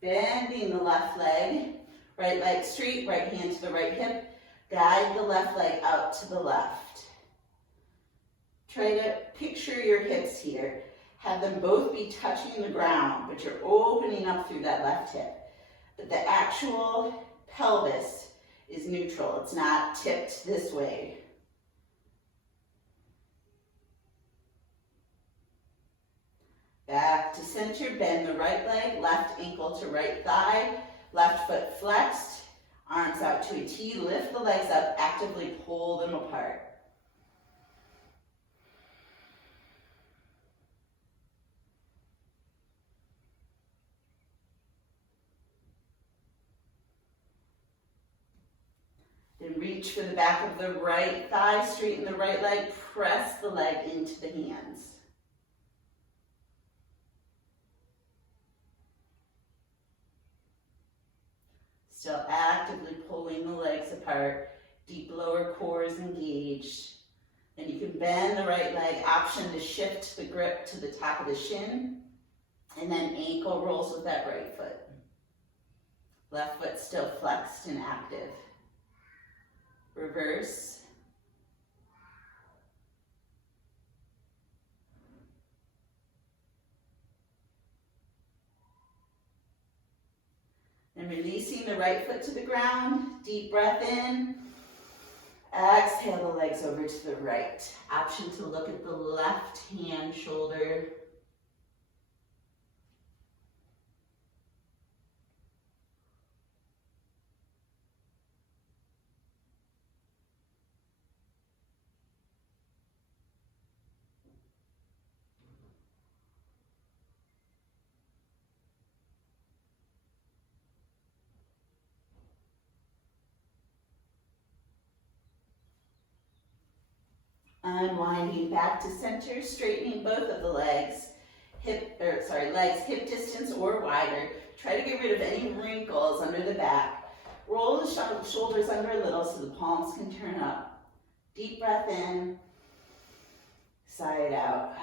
Bending the left leg, right leg straight, right hand to the right hip. Guide the left leg out to the left. Try to picture your hips here. Have them both be touching the ground, but you're opening up through that left hip. But the actual pelvis is neutral. It's not tipped this way. Back to center, bend the right leg, left ankle to right thigh, left foot flexed, arms out to a T, lift the legs up, actively pull them apart. Then reach for the back of the right thigh, straighten the right leg, press the leg into the hands. Still actively pulling the legs apart. Deep lower core is engaged. Then you can bend the right leg, option to shift the grip to the top of the shin, and then ankle rolls with that right foot. Left foot still flexed and active. Reverse. And releasing the right foot to the ground. Deep breath in. Exhale the legs over to the right. Option to look at the left hand shoulder. Unwinding back to center, straightening both of the legs. Legs hip distance or wider. Try to get rid of any wrinkles under the back. Roll the shoulders under a little so the palms can turn up. Deep breath in, sigh it out.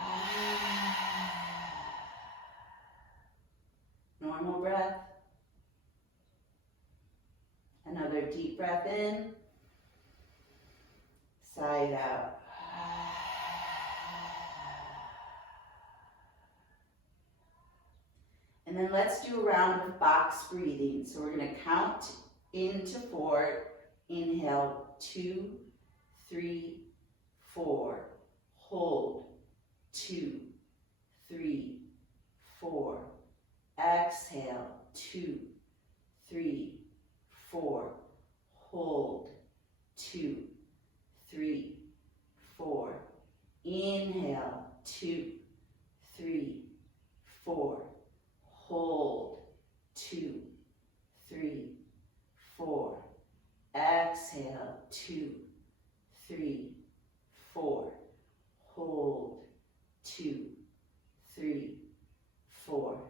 Normal breath. Another deep breath in, sigh it out. And then let's do a round of box breathing. So we're going to count into 4. Inhale, 2, 3, 4. Hold, 2, 3, 4. Exhale, 2, 3, 4. Hold, 2, 3, 4. Inhale, 2, 3, 4. Hold, 2, 3, 4. Exhale, 2, 3, 4. Hold, 2, 3, 4.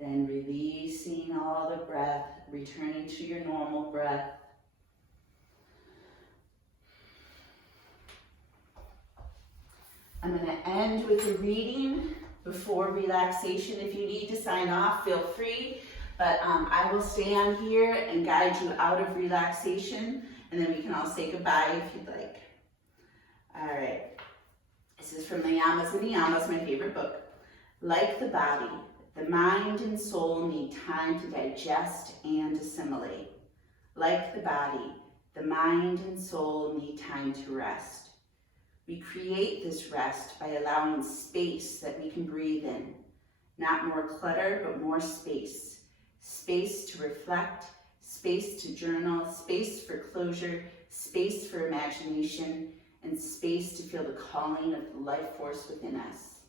Then releasing all the breath, returning to your normal breath. I'm going to end with a reading before relaxation. If you need to sign off, feel free, but I will stay on here and guide you out of relaxation, and then we can all say goodbye if you'd like. All right, this is from the Yamas and Niyamas, my favorite book. Like the body, the mind and soul need time to digest and assimilate. Like the body, the mind and soul need time to rest. We create this rest by allowing space that we can breathe in. Not more clutter, but more space. Space to reflect, space to journal, space for closure, space for imagination, and space to feel the calling of the life force within us.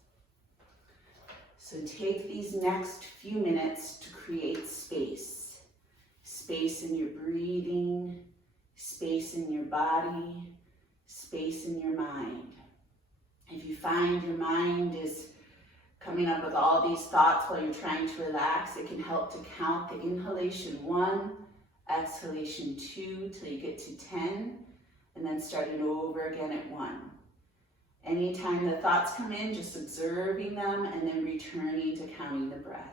So take these next few minutes to create space. Space in your breathing, space in your body, space in your mind. If you find your mind is coming up with all these thoughts while you're trying to relax, it can help to count the inhalation 1, exhalation 2 till you get to 10, and then starting over again at 1. Anytime the thoughts come in, just observing them and then returning to counting the breath.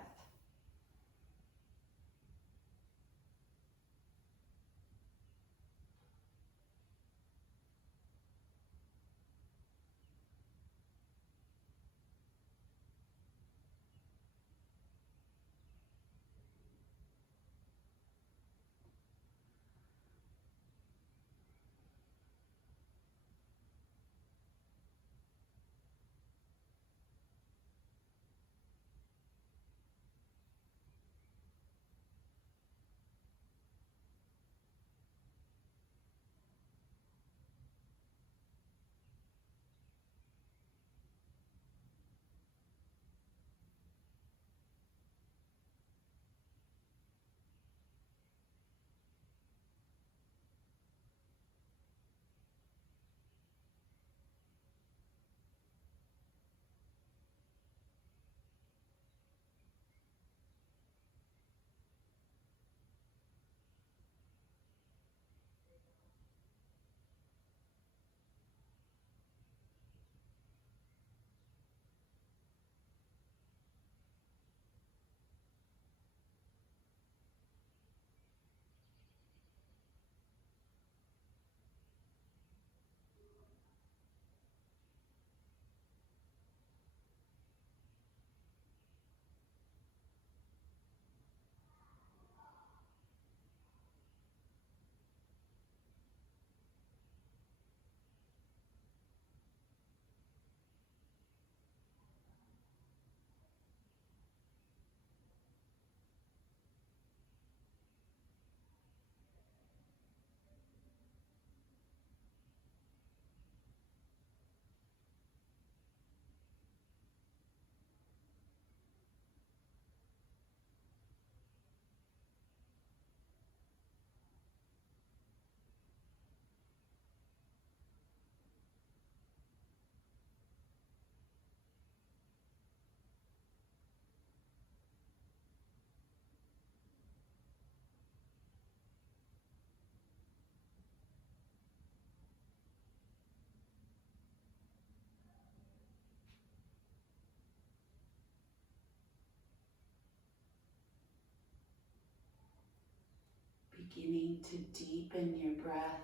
Beginning to deepen your breath.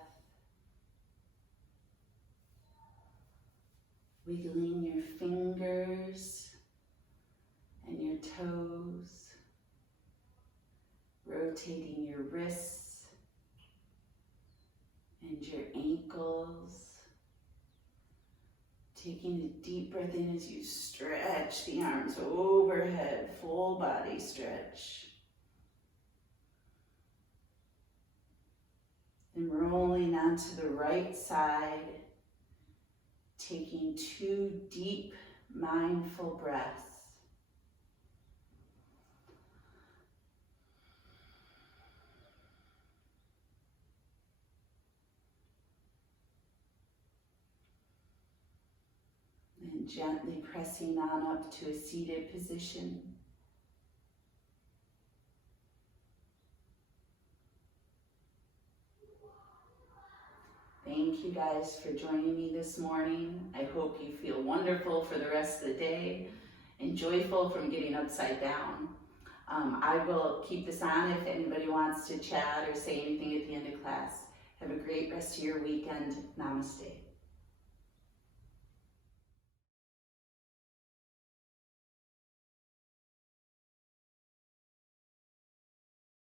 Wiggling your fingers and your toes. Rotating your wrists and your ankles. Taking a deep breath in as you stretch the arms overhead, full body stretch. And rolling onto the right side, taking 2 deep, mindful breaths. And gently pressing on up to a seated position. Thank you guys for joining me this morning. I hope you feel wonderful for the rest of the day and joyful from getting upside down. I will keep this on if anybody wants to chat or say anything at the end of class. Have a great rest of your weekend. Namaste.